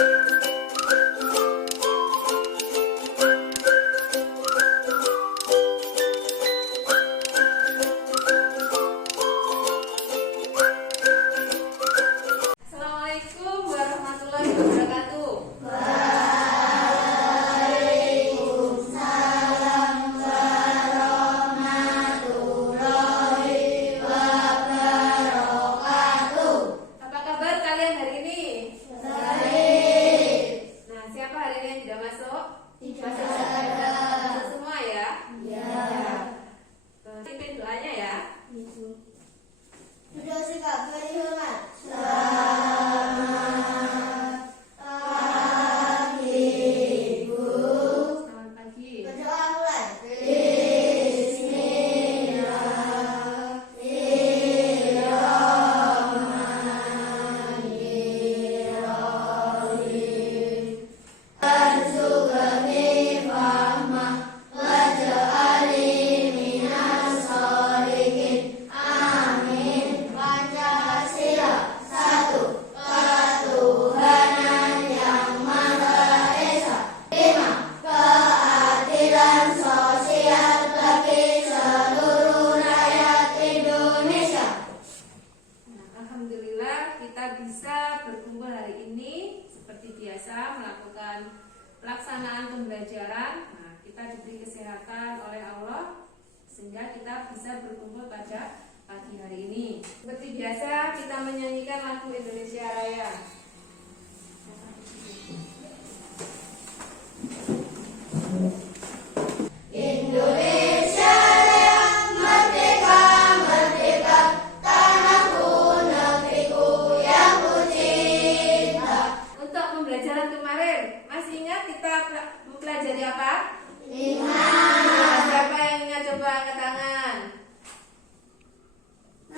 Assalamualaikum warahmatullahi wabarakatuh. Apa kabar kalian hari ini? Nah, siapa hari ini yang tidak masuk? Masuk semua ya? Pimpin doanya ya. Duduk sikap beri hormat. Selamat pagi. Berdoa mulai. Pancasila satu ketuhanan yang maha esa. 5. Keadilan sosial bagi seluruh rakyat Indonesia. Nah, alhamdulillah kita bisa berkumpul hari ini seperti biasa melakukan pelaksanaan pembelajaran. Nah, kita diberi kesehatan oleh Allah sehingga kita bisa berkumpul pada pagi hari ini. Seperti biasa kita menyanyikan lagu Indonesia Raya. Indonesia Raya merdeka, merdeka, tanahku, negeriku yang ku cinta. Untuk pembelajaran kemarin, masih ingat kita mempelajari apa? Ingat. Siapa yang ingat coba angkat tangan?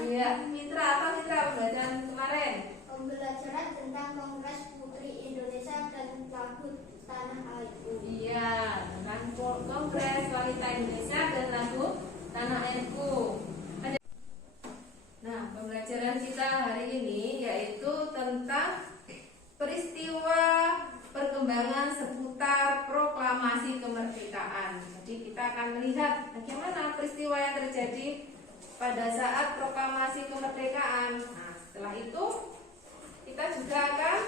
Iya, Mitra, apa Mitra pembelajaran kemarin? Pembelajaran tentang Kongres Putri Indonesia dan lagu Tanah Airku. Iya, tentang Kongres Wanita Indonesia dan lagu Tanah Airku. Nah, pembelajaran kita hari ini yaitu tentang peristiwa perkembangan seputar proklamasi kemerdekaan. Jadi kita akan melihat bagaimana peristiwa yang terjadi pada saat proklamasi kemerdekaan. Nah, setelah itu kita juga akan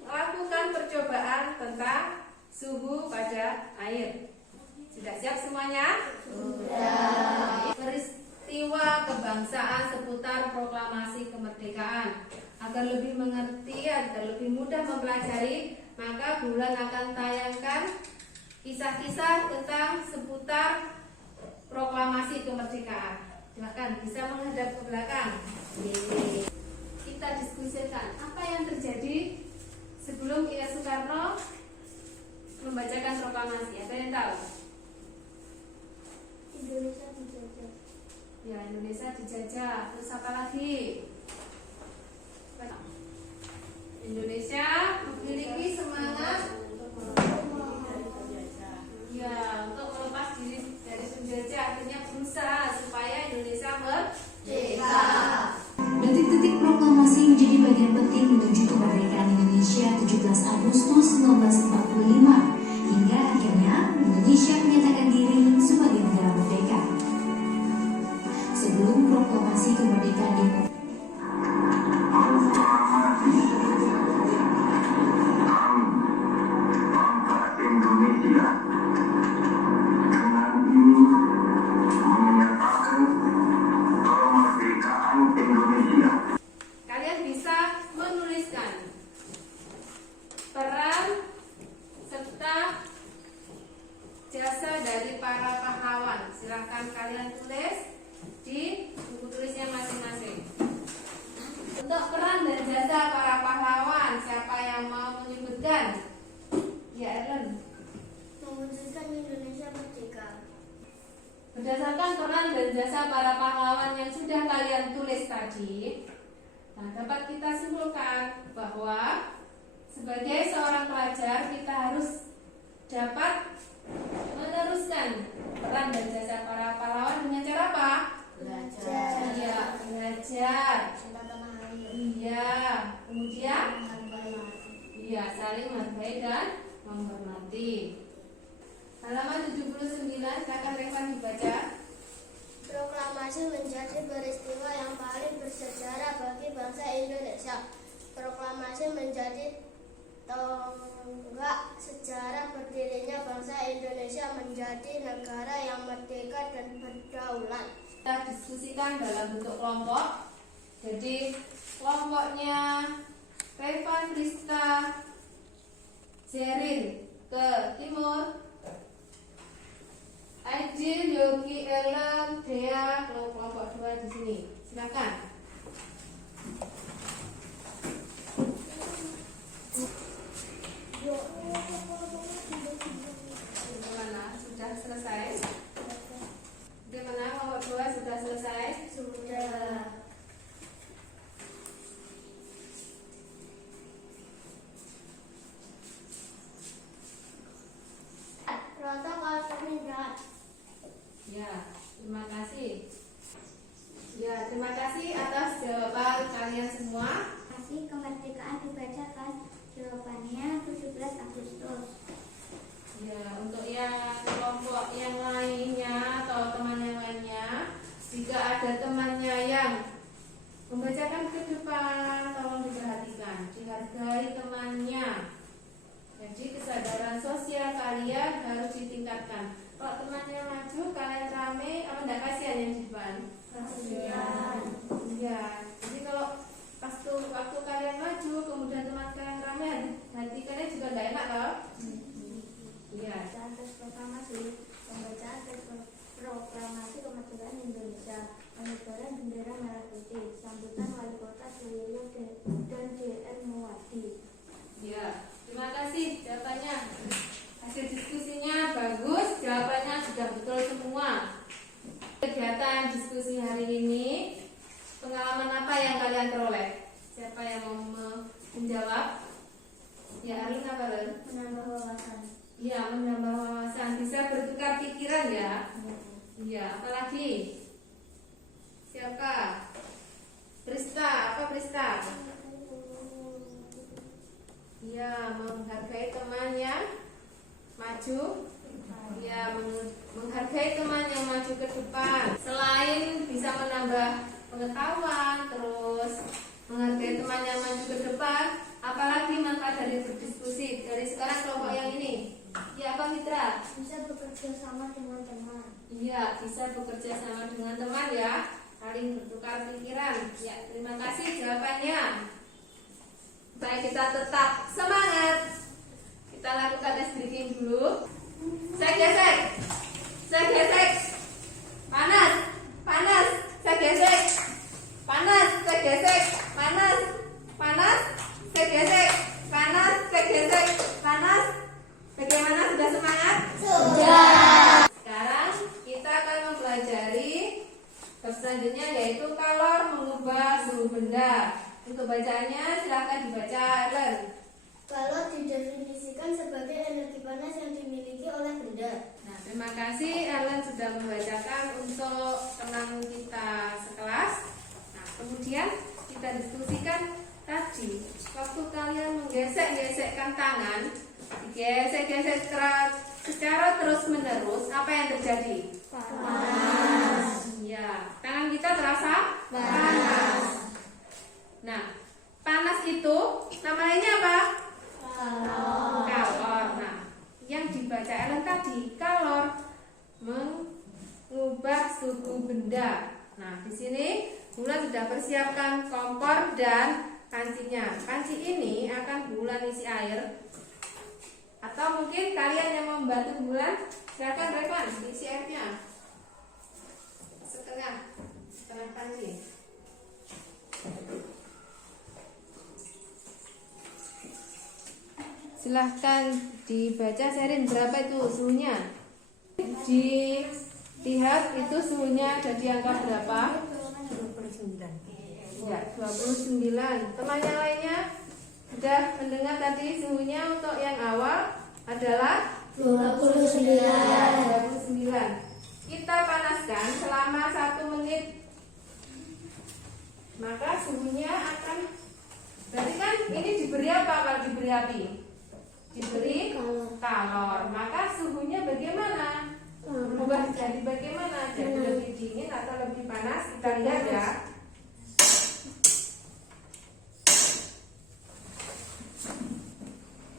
melakukan percobaan tentang suhu pada air. Sudah siap semuanya? Sudah. Peristiwa kebangsaan seputar proklamasi kemerdekaan. Agar lebih mengerti, agar lebih mudah mempelajari, maka bulan akan tayangkan kisah-kisah tentang seputar proklamasi kemerdekaan. Silakan bisa menghadap ke belakang. Kita diskusikan apa yang terjadi sebelum Kiai Soekarno membacakan proklamasi. Ada yang tahu? Indonesia dijajah. Ya, Indonesia dijajah. Terus apa lagi? Indonesia memiliki semangat ya untuk melepas diri dari penjajah, artinya berusaha supaya Indonesia merdeka. Detik-detik proklamasi menjadi bagian penting menuju kemerdekaan Indonesia 17 Agustus 1945 hingga akhirnya Indonesia menyatakan diri sebagai negara merdeka. Sebelum proklamasi kemerdekaan Indonesia dengan ini menyatakan kemerdekaan Indonesia. Kalian bisa menuliskan peran serta jasa dari para pahlawan. Silahkan kalian tulis di buku tulisnya masing-masing. Untuk peran dan jasa para pahlawan, siapa yang mau menyebutkan? Ya, Ellen. Mewujudkan Indonesia merdeka. Berdasarkan peran dan jasa para pahlawan yang sudah kalian tulis tadi, nah, dapat kita simpulkan bahwa sebagai seorang pelajar kita harus dapat meneruskan peran dan jasa para pahlawan dengan cara apa? Belajar. Iya, belajar. Cinta tanah air. Iya, kemudian Iya, saling menghargai dan menghormati. Halaman 79, silakan Revan dibaca. Proklamasi menjadi peristiwa yang paling bersejarah bagi bangsa Indonesia. Proklamasi menjadi tonggak sejarah berdirinya bangsa Indonesia menjadi negara yang merdeka dan berdaulat. Kita diskusikan dalam bentuk kelompok. Jadi kelompoknya Revan, Krista, Zerin ke timur, Aijil, Yogi, Ellen, Dea kelompok 2 di sini. Silakan. Bagaimana? Sudah selesai? Bagaimana kelompok 2 sudah selesai? Sudah. Protokol pemindahan. Ya, terima kasih. Ya, terima kasih atas jawaban kalian semua. Kasih kemerdekaan dibacakan jawabannya 17 Agustus. Ya, untuk yang kelompok yang lainnya atau teman yang lainnya, jika ada temannya yang membacakan ke depan, tolong diperhatikan, dihargai temannya. Jadi kesadaran sosial kalian harus ditingkatkan. Kalau temannya maju, kalian rame, apa enggak kasihan yang di depan? Kasihan. Iya. Jadi kalau pas tuh waktu kalian maju, kemudian teman kalian rame, hati kalian juga enggak enak loh. Iya. Atas proklamasi, pembacaan proklamasi kemerdekaan Indonesia, pengibaran bendera merah putih, sambutan wali kota Suwiryo dan DR Muwadi. Ya, terima kasih jawabannya. Hasil diskusinya bagus, jawabannya sudah betul semua. Kegiatan diskusi hari ini, pengalaman apa yang kalian peroleh? Siapa yang mau menjawab? Ya, Arun apa Arun? Menambah wawasan. Iya, menambah wawasan, bisa bertukar pikiran ya. Iya, apalagi? Siapa? Prista, apa Prista? Ya, menghargai teman yang maju. Ya, menghargai teman yang maju ke depan. Selain bisa menambah pengetahuan, terus menghargai teman yang maju ke depan, apalagi manfaat dari berdiskusi dari sekarang kelompok yang ini. Ya, apa Mitra? Bisa bekerja sama dengan teman. Iya, bisa bekerja sama dengan teman ya. Saling bertukar pikiran. Ya, terima kasih jawabannya. Baik, kita tetap semangat. Kita lakukan tes breathing dulu. Saya gesek. Panas. Saya gesek. Panas. Saya gesek. Panas. Saya gesek. Panas. Saya gesek. Panas. Bagaimana, sudah semangat? Sudah. Sekarang kita akan mempelajari bab selanjutnya, yaitu kalor mengubah suhu benda. Untuk bacaannya silakan dibaca Ellen. Kalor didefinisikan sebagai energi panas yang dimiliki oleh benda. Nah, terima kasih Ellen sudah membacakan untuk teman kita sekelas. Nah, kemudian kita diskusikan tadi waktu kalian menggesek-gesekkan tangan, digesek-gesek secara terus menerus, apa yang terjadi? Panas. Ya, tangan kita terasa panas. Nah, panas itu nama lainnya apa? Kalor. Nah, yang dibaca Ellen tadi, kalor mengubah suhu benda. Nah, di sini Bulan sudah persiapkan kompor dan pancinya. Panci ini akan Bulan isi air. Atau mungkin kalian yang membantu Bulan, silakan Revan isi airnya. Setengah panci. Silahkan dibaca Serin, berapa itu suhunya? Dilihat itu suhunya ada di angka berapa? 29. Ya, 29. Teman yang lainnya sudah mendengar tadi suhunya untuk yang awal adalah 29. Ya, 29. Kita panaskan selama 1 menit. Maka suhunya akan, berarti kan ini diberi apa? Kalau diberi diberi api? Diberi kalor. Maka suhunya bagaimana? Berubah jadi bagaimana? Jadi lebih dingin atau lebih panas? Kita lihat ya.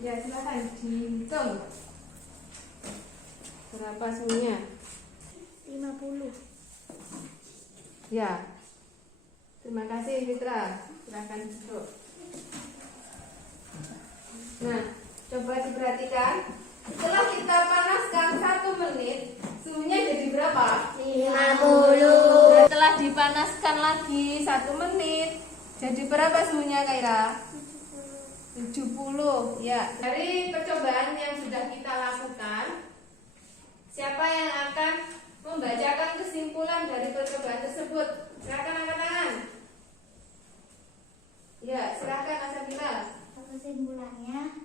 Ya, silakan dihitung. Berapa suhunya? 50. Ya. Terima kasih Fitra. Silakan duduk. Nah, coba diperhatikan. Setelah kita panaskan 1 menit, suhunya jadi berapa? 50. Setelah dipanaskan lagi 1 menit, jadi berapa suhunya Kaira? 70. Ya, dari percobaan yang sudah kita lakukan, siapa yang akan membacakan kesimpulan dari percobaan tersebut? Silakan angkat tangan. Ya, silakan Asabila. Kesimpulannya,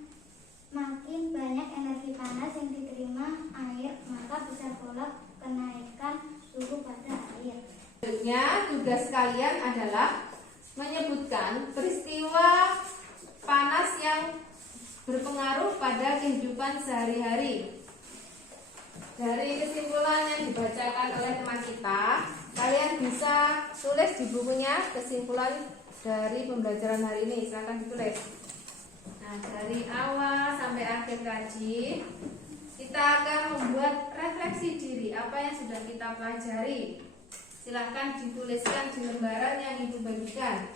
makin banyak energi panas yang diterima air, maka besar pula kenaikan suhu pada air. Selanjutnya, tugas kalian adalah menyebutkan peristiwa panas yang berpengaruh pada kehidupan sehari-hari. Dari kesimpulan yang dibacakan oleh teman kita, kalian bisa tulis di bukunya kesimpulan dari pembelajaran hari ini. Silakan ditulis. Nah, dari awal sampai akhir kaji, kita akan membuat refleksi diri apa yang sudah kita pelajari. Silahkan dituliskan di lembaran yang Ibu bagikan.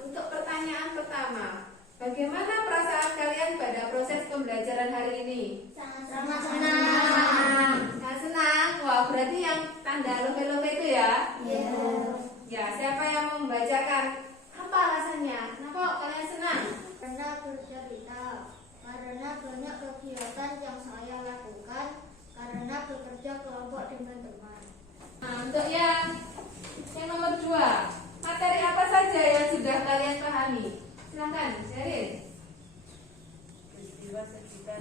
Untuk pertanyaan pertama, bagaimana perasaan kalian pada proses pembelajaran hari ini? Sangat senang. Sangat senang. Wah, berarti yang tanda lope-lope itu ya? Ya. Ya, siapa yang mau membacakan? Apa alasannya? Kenapa kalian senang? Karena bercerita, karena banyak kegiatan yang saya lakukan, karena bekerja kelompok dengan teman. Nah, untuk yang nomor 2, materi apa saja yang sudah kalian pahami? Silakan, Sheryl. Peristiwa sekitar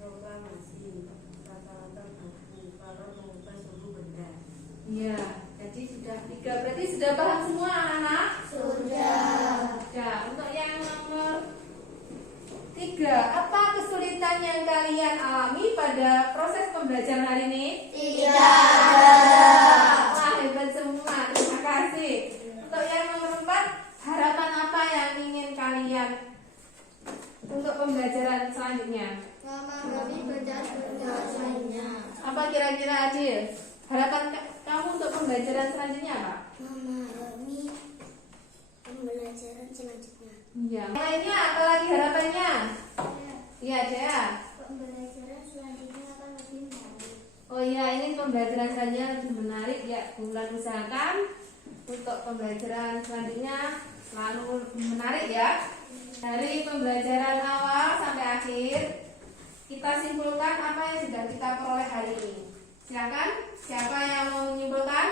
proklamasi rata-rata buku kalau mengubah suhu benda. Iya, jadi sudah 3. Berarti sudah paham semua anak-anak? Sudah. Ya, untuk yang nomor 3, apa kesulitan yang kalian alami pada proses pembelajaran hari ini? Tidak. Wah, hebat semua. Terima kasih. Untuk yang nomor 4, harapan apa yang ingin kalian untuk pembelajaran selanjutnya? Memahami benda-benda lainnya. Apa kira-kira Adil? Harapan kamu untuk pembelajaran selanjutnya apa? Memahami pembelajaran selanjutnya. Iya. Yang lainnya apa lagi harapannya? Iya, Dea. Pembelajaran selanjutnya akan lebih menarik. Oh iya, ini pembelajaran selanjutnya lebih menarik ya. Bulan usahakan untuk pembelajaran selanjutnya selalu lebih menarik ya. Dari pembelajaran awal sampai akhir, kita simpulkan apa yang sudah kita peroleh hari ini. Silakan, siapa yang mau menyimpulkan?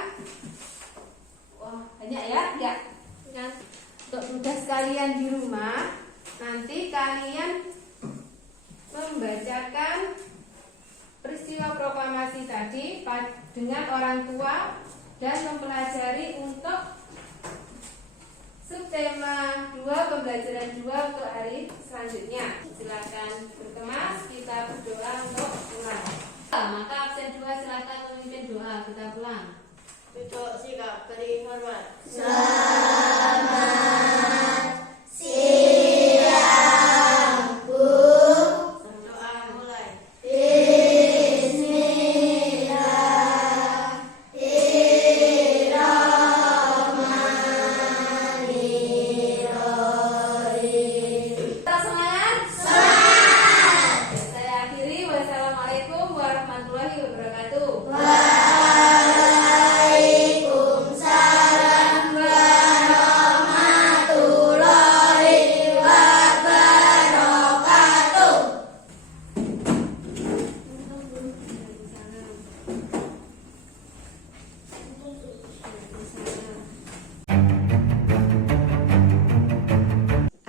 Wah, banyak ya? Ya. Untuk tugas kalian di rumah, nanti kalian membacakan peristiwa proklamasi tadi dengan orang tua dan mempelajari untuk subtema 2 pembelajaran 2 untuk hari selanjutnya. Silakan berkemas, kita berdoa untuk pulang. Maka absen 2 silakan memimpin doa, kita pulang. Duduk sikap beri hormat. Berdoa mulai. Kita semangat? Semangat! Saya akhiri. Wassalamualaikum warahmatullahi wabarakatuh.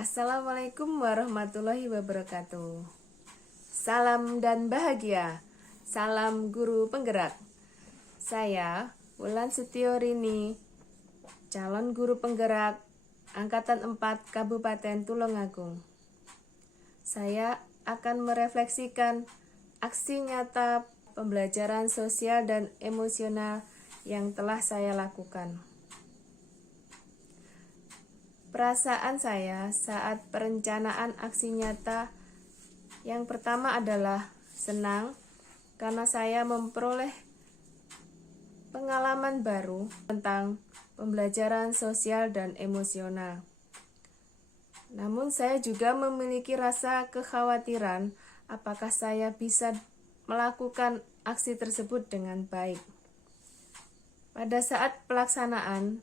Assalamualaikum warahmatullahi wabarakatuh. Salam dan bahagia. Salam guru penggerak. Saya Wulan Setiorini, calon guru penggerak Angkatan 4 Kabupaten Tulungagung. Saya akan merefleksikan aksi nyata pembelajaran sosial dan emosional yang telah saya lakukan. Perasaan saya saat perencanaan aksi nyata yang pertama adalah senang karena saya memperoleh pengalaman baru tentang pembelajaran sosial dan emosional. Namun saya juga memiliki rasa kekhawatiran apakah saya bisa melakukan aksi tersebut dengan baik. Pada saat pelaksanaan,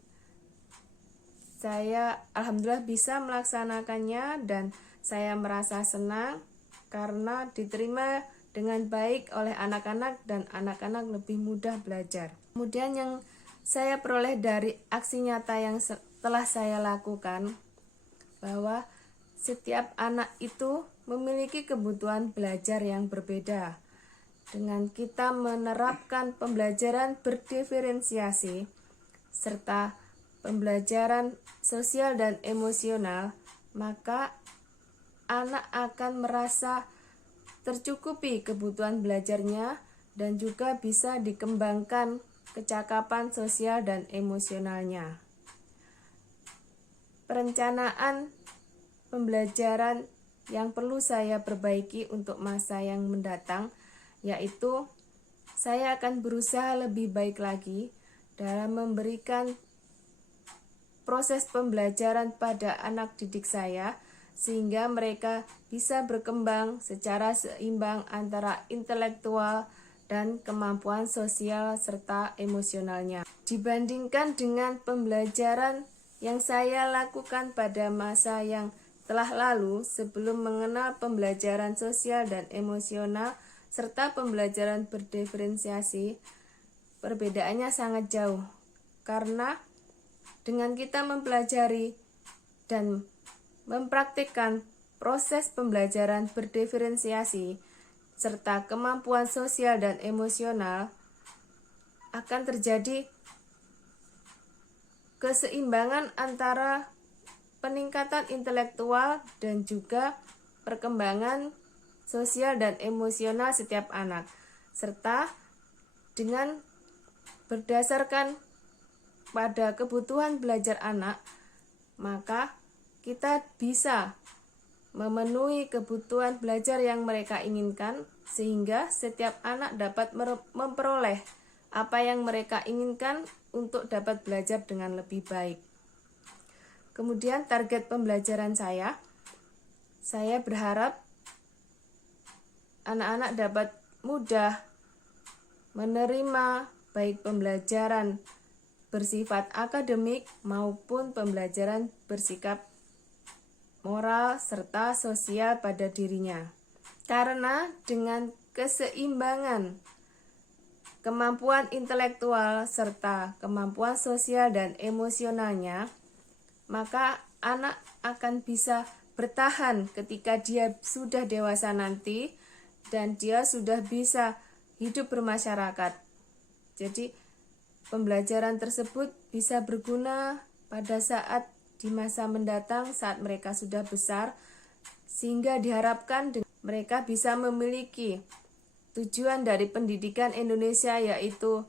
saya alhamdulillah bisa melaksanakannya dan saya merasa senang karena diterima dengan baik oleh anak-anak dan anak-anak lebih mudah belajar. Kemudian yang saya peroleh dari aksi nyata yang telah saya lakukan, bahwa setiap anak itu memiliki kebutuhan belajar yang berbeda. Dengan kita menerapkan pembelajaran berdiferensiasi serta pembelajaran sosial dan emosional, maka anak akan merasa tercukupi kebutuhan belajarnya dan juga bisa dikembangkan kecakapan sosial dan emosionalnya. Perencanaan pembelajaran yang perlu saya perbaiki untuk masa yang mendatang, yaitu saya akan berusaha lebih baik lagi dalam memberikan proses pembelajaran pada anak didik saya, sehingga mereka bisa berkembang secara seimbang antara intelektual dan kemampuan sosial serta emosionalnya. Dibandingkan dengan pembelajaran yang saya lakukan pada masa yang telah lalu sebelum mengenal pembelajaran sosial dan emosional serta pembelajaran berdiferensiasi, perbedaannya sangat jauh. Karena dengan kita mempelajari dan mempraktikkan proses pembelajaran berdiferensiasi serta kemampuan sosial dan emosional, akan terjadi keseimbangan antara peningkatan intelektual dan juga perkembangan sosial dan emosional setiap anak, serta dengan berdasarkan pada kebutuhan belajar anak, maka kita bisa memenuhi kebutuhan belajar yang mereka inginkan, sehingga setiap anak dapat memperoleh apa yang mereka inginkan untuk dapat belajar dengan lebih baik. Kemudian target pembelajaran saya berharap anak-anak dapat mudah menerima baik pembelajaran bersifat akademik maupun pembelajaran bersikap moral serta sosial pada dirinya. Karena dengan keseimbangan kemampuan intelektual serta kemampuan sosial dan emosionalnya, maka anak akan bisa bertahan ketika dia sudah dewasa nanti dan dia sudah bisa hidup bermasyarakat. Jadi pembelajaran tersebut bisa berguna pada saat di masa mendatang saat mereka sudah besar, sehingga diharapkan mereka bisa memiliki tujuan dari pendidikan Indonesia, yaitu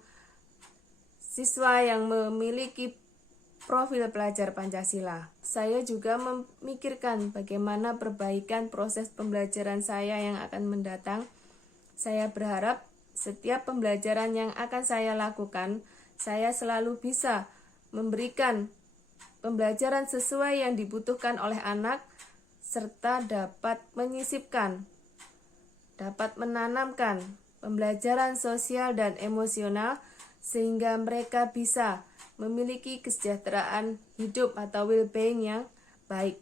siswa yang memiliki profil pelajar Pancasila. Saya juga memikirkan bagaimana perbaikan proses pembelajaran saya yang akan mendatang. Saya berharap setiap pembelajaran yang akan saya lakukan, saya selalu bisa memberikan pembelajaran sesuai yang dibutuhkan oleh anak, serta dapat menyisipkan, dapat menanamkan pembelajaran sosial dan emosional, sehingga mereka bisa memiliki kesejahteraan hidup atau well-being yang baik.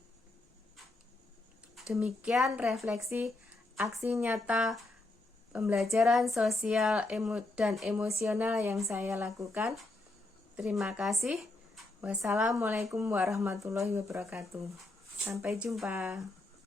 Demikian refleksi aksi nyata pembelajaran sosial dan emosional yang saya lakukan. Terima kasih. Wassalamualaikum warahmatullahi wabarakatuh. Sampai jumpa.